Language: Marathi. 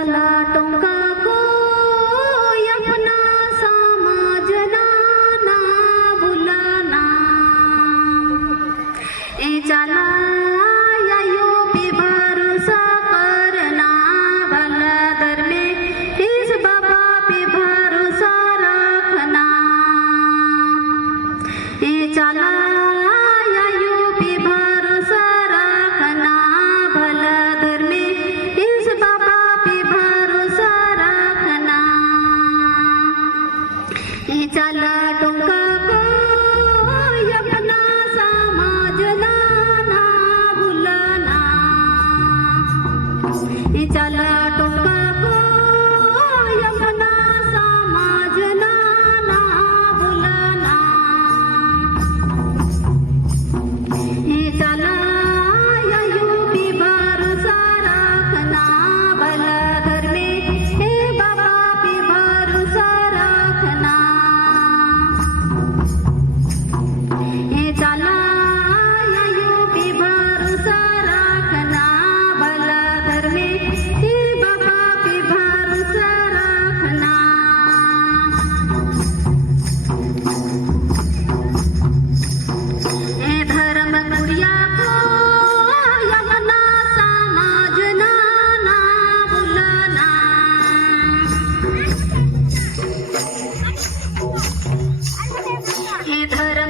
चला टोंका को अपना समझना ना भूलना ए चला यो पे भरोसा करना भला दर में इस बाबा पे भरोसा रखना ए चला चला टोंका को अपना समझना ना भूलना चला टोंका को अपना समझना ना भूलना चला यो भी भरोसा रखना भला घर में हे बाबा पे भरोसा रखना चला यो भी भरोसा रखना भला घर में हे बाबा पे भरोसा रखना ए धर्म गुड़िया को अपना समझना ना भूलना हे धर्म